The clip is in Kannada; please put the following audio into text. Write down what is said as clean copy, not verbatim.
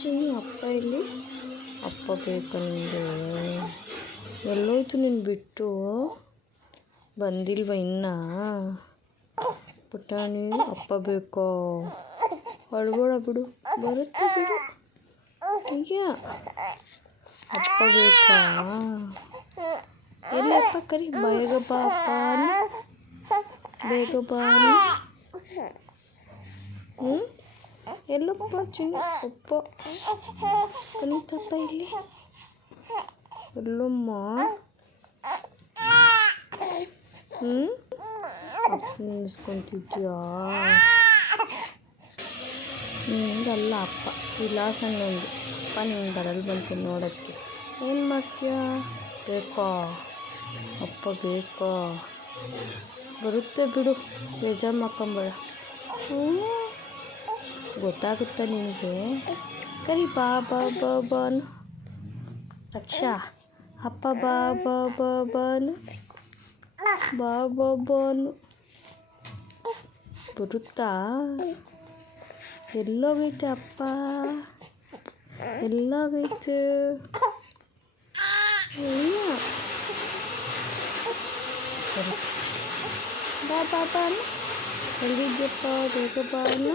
ಚಿನ್ನಿ ಅಪ್ಪ ಇಲ್ಲಿ ಅಪ್ಪ ಬೇಕಾ ನಿಂಗೆ? ಎಲ್ಲೋಯ್ತು ನೀನು ಬಿಟ್ಟು? ಬಂದಿಲ್ವ ಇನ್ನ? ಪುಟಾಣಿ ಅಪ್ಪ ಬೇಕೋ? ಅಳ್ಬೇಡ ಬಿಡು, ಬರುತ್ತೆ ಬಿಡು. ಹೀಗೆ ಅಪ್ಪ ಬೇಕಾ? ಎಲ್ಲಿ ಅಪ್ಪ ಕರಿ, ಬೇಗ ಬಾ ಅಪ್ಪ ಅನ್ನು. ಬೇಗ ಬಾ ಅನ್ನು. ಎಲ್ಲಪ್ಪ ಚಿನ್ನ ಅಪ್ಪ ಕಲಿತಪ್ಪ ಇಲ್ಲಿ? ಎಲ್ಲಮ್ಮ? ನಿಲ್ಲಿಸ್ಕೊಂತಿದ್ಯಾ? ನಿಂಗಲ್ಲ ಅಪ್ಪ, ವಿಲಾಸನ್ನೊಂದು ಅಪ್ಪ ನಿಂಗೆ ಬರಲ್ ಬಂತು ನೋಡೋಕ್ಕೆ. ಏನು ಮಾಡ್ತೀಯಾ? ಬೇಕಾ ಅಪ್ಪ ಬೇಕಾ? ಬರುತ್ತೆ ಬಿಡು, ಬೇಜಾರು ಮಾಡ್ಕೊಂಬೇಡ. ಗೊತ್ತಾಗುತ್ತಾ ನಿನಗೆ? ಕರಿ ಬಾ ಬಾ ಬಾ ಬಾನು. ರಕ್ಷಾ ಅಪ್ಪ ಬಾ ಬಾ ಬಾ ಬಾನು. ಬಾ ಬಾ ಬಾನು. ಬರುತ್ತಾ? ಎಲ್ಲೋಗೈತೆ ಅಪ್ಪ? ಎಲ್ಲೋಗೈತೆ? ಬರುತ್ತೆ. ಬಾ ಬಾ ಬಾನು. ಎಲ್ಲಿದ್ಯಪ್ಪ? ಬೇಗ ಬಾನು.